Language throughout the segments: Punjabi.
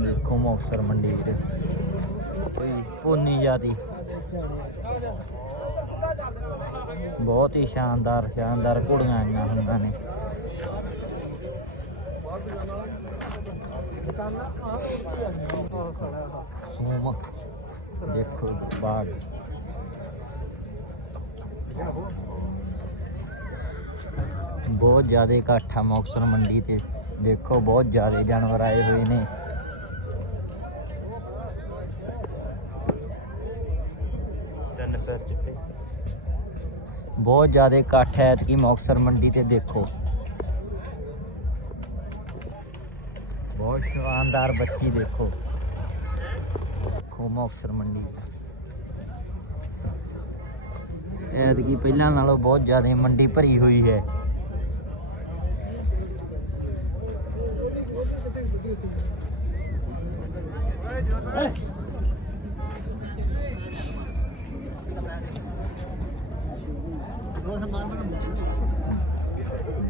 ਦੇਖੋ ਮੁਕਤਸਰ ਮੰਡੀ ਵੀਰੇ। ਕੋਈ ਪੋਨੀ ਜਾਤੀ ਬਹੁਤ ਹੀ ਸ਼ਾਨਦਾਰ ਸ਼ਾਨਦਾਰ ਘੋੜੀਆਂ ਆਈਆਂ ਹੁੰਦੀਆਂ ਨੇ। ਸੂਮ ਦੇਖੋ ਬਾਗ। ਬਹੁਤ ਜ਼ਿਆਦਾ ਇਕੱਠ ਆ ਮੁਕਤਸਰ ਮੰਡੀ ਤੇ। ਦੇਖੋ ਬਹੁਤ ਜ਼ਿਆਦਾ ਜਾਨਵਰ ਆਏ ਹੋਏ ਨੇ। ਬਹੁਤ ਜ਼ਿਆਦਾ ਇਕੱਠ ਹੈ ਕਿ ਮੁਕਤਸਰ ਮੰਡੀ ਤੇ ਦੇਖੋ। ਬਹੁਤ ਸ਼ਾਨਦਾਰ ਬੱਚੀ ਦੇਖੋ। ਦੇਖੋ ਮੁਕਤਸਰ ਮੰਡੀ ਐਤਕੀ ਪਹਿਲਾਂ ਨਾਲੋਂ ਬਹੁਤ ਜ਼ਿਆਦਾ ਮੰਡੀ ਭਰੀ ਹੋਈ ਹੈ।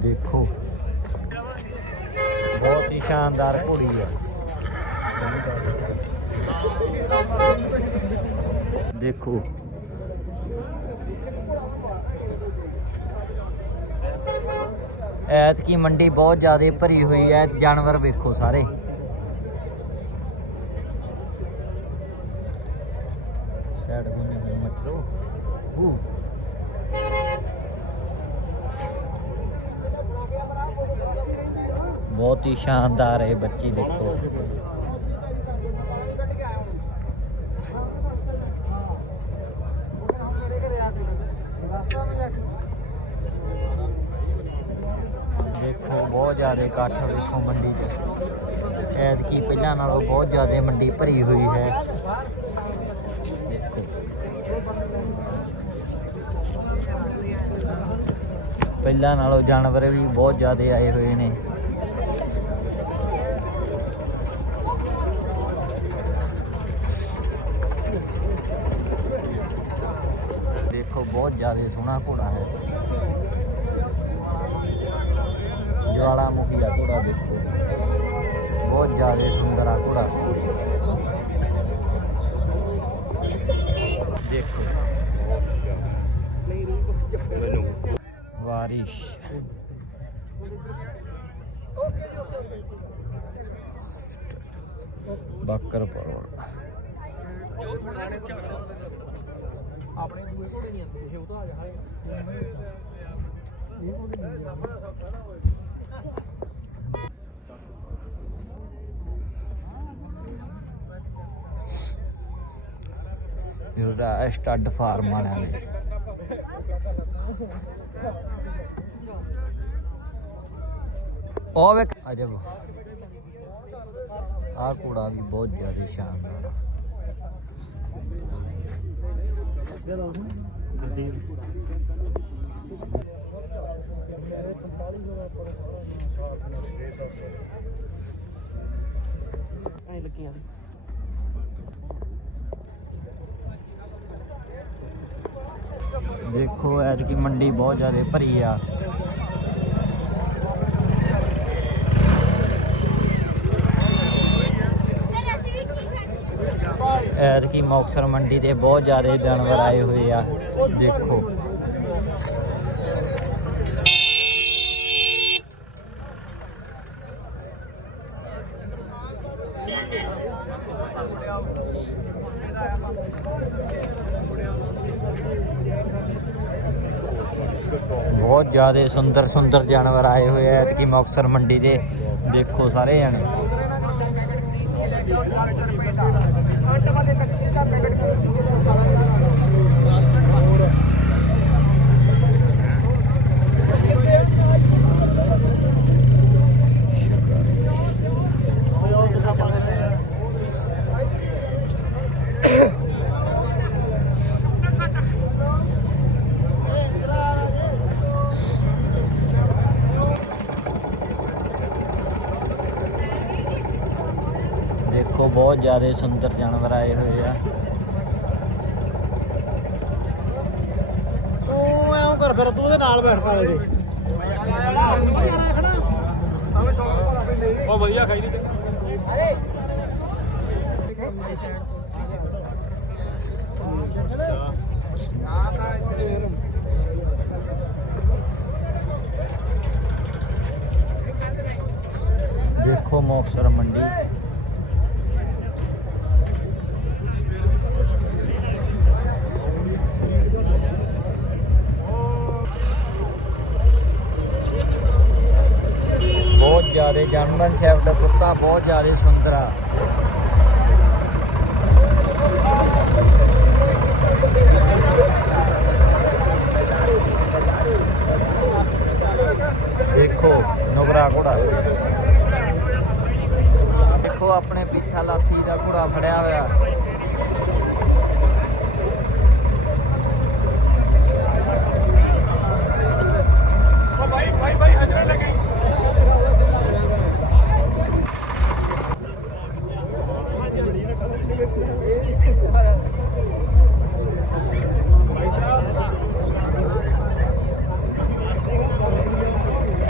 ਦੇਖੋ। ਬਹੁਤ ਹੀ ਸ਼ਾਨਦਾਰ ਘੋੜੀ ਹੈ। ਦੇਖੋ ਐਤਕੀ ਮੰਡੀ ਬਹੁਤ ਜ਼ਿਆਦਾ ਭਰੀ ਹੋਈ ਹੈ ਜਾਨਵਰ ਵੇਖੋ ਸਾਰੇ ਸਾਈਡ ਕੋਨੇ ਹੋਏ ਮੱਛਰੋ ਹੂ ਬਹੁਤ ਹੀ ਸ਼ਾਨਦਾਰ ਹੈ ਬੱਚੀ ਦੇਖੋ ਦੇਖੋ ਬਹੁਤ ਜ਼ਿਆਦਾ ਇਕੱਠ ਵੇਖੋ ਮੰਡੀ 'ਚ ਐਤਕੀ ਪਹਿਲਾਂ ਨਾਲੋਂ ਬਹੁਤ ਜ਼ਿਆਦਾ ਮੰਡੀ ਭਰੀ ਹੋਈ ਹੈ। ਪਹਿਲਾਂ ਨਾਲੋਂ ਜਾਨਵਰ ਵੀ ਬਹੁਤ ਜ਼ਿਆਦਾ ਆਏ ਹੋਏ ਨੇ। ਦੇਖੋ, ਬਹੁਤ ਜ਼ਿਆਦਾ ਸੋਹਣਾ ਘੋੜਾ ਹੈ। ਕਾਲਾ ਮੁਖੀਆ ਘੋੜਾ ਦੇਖੋ। ਬਹੁਤ ਜ਼ਿਆਦਾ ਸੁੰਦਰ ਆ ਘੋੜਾ। ਦੇਖੋ। ਮੈਨੂੰ ਵਾਰਿਸ਼। ਬੱਕਰ ਪਰੋੜ ਆਪਣੇ ਦੂਏ ਘੋੜੇ ਨਹੀਂ ਆਉਂਦੇ ਉਹ ਤਾਂ ਆ ਜਾ ਇਹ ਘੋੜੇ ਨਹੀਂ ਇਹਦਾ ਸਟੱਡ ਫਾਰਮ ਵਾਲਿਆਂ ਨੇ ਉਹ ਵੇਖ ਅਜਬ ਆ ਕੂੜਾ ਵੀ ਬਹੁਤ ਜ਼ਿਆਦਾ ਸ਼ਾਨਦਾਰ ਆ। ਐਂ ਲੱਗੀਆਂ ਦੀ ਦੇਖੋ, ਐਤਕੀ ਮੰਡੀ ਬਹੁਤ ਜ਼ਿਆਦਾ ਭਰੀ ਆ। ਐਤਕੀ ਮੁਕਤਸਰ ਮੰਡੀ ਦੇ ਬਹੁਤ ਜ਼ਿਆਦਾ ਜਾਨਵਰ ਆਏ ਹੋਏ ਆ, ਦੇਖੋ। ਬਹੁਤ ਜ਼ਿਆਦਾ ਸੁੰਦਰ ਸੁੰਦਰ ਜਾਨਵਰ ਆਏ ਹੋਏ ਆ ਕਿ ਮੁਕਤਸਰ ਮੰਡੀ ਦੇ ਦੇਖੋ ਸਾਰੇ ਜਣੇ। ਦੇਖੋ ਬਹੁਤ ਜ਼ਿਆਦਾ ਜ਼ਿਆਦਾ ਸੁੰਦਰ ਜਾਨਵਰ ਆਏ ਹੋਏ ਆ। ਤੂੰ ਐਂ ਕਰ ਫਿਰ ਤੂੰ ਉਹਦੇ ਨਾਲ ਬੈਠ ਪਾ ਦੇ ਉਹ ਵਧੀਆ ਖਾਈ ਨਹੀਂ ਦੇਖੋ ਮੌਕਸਰ ਮੰਡੀ। ਬਹੁਤ ਜ਼ਿਆਦਾ ਜਾਨਵਰ ਸ਼ੈਫ ਦਾ ਕੁੱਤਾ ਬਹੁਤ ਜ਼ਿਆਦਾ ਸੁੰਦਰ ਆ।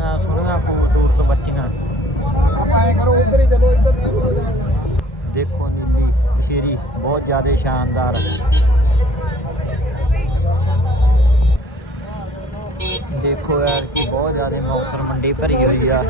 ਦੇਖੋ ਦੇਖੋ ਕਿੰਨੀਆਂ ਸੋਹਣੀਆਂ ਖੂਬਸੂਰਤ ਬੱਚੀਆਂ। ਆਪਾਂ ਐ ਕਰੋ ਉਧਰ ਹੀ ਚਲੋ ਇੱਧਰ ਨਹੀਂ ਦੇਖੋ ਨੀਲੀ ਸ਼ੇਰੀ ਬਹੁਤ ਜ਼ਿਆਦਾ ਸ਼ਾਨਦਾਰ। ਦੇਖੋ ਯਾਰ ਕਿ ਬਹੁਤ ਜ਼ਿਆਦਾ ਮੌਸਰ ਮੰਡੀ ਭਰੀ ਹੋਈ ਆ।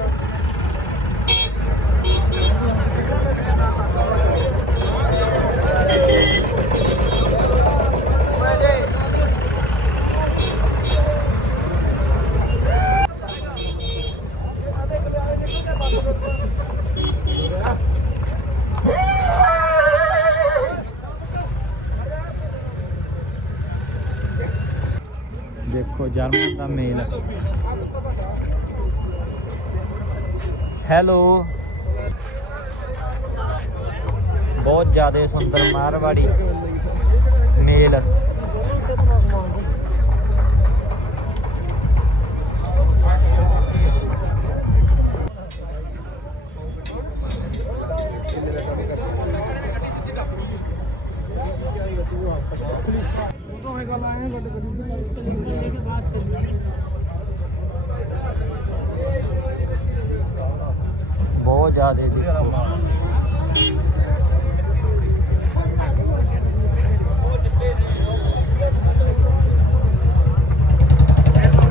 ਦੇਖੋ ਜਰਮਨ ਦਾ ਮੇਲ ਹੈਲੋ ਬਹੁਤ ਜ਼ਿਆਦਾ ਸੁੰਦਰ ਮਾਰਵਾੜੀ ਮੇਲ ਬਹੁਤ ਜ਼ਿਆਦਾ ਦੇਖੋ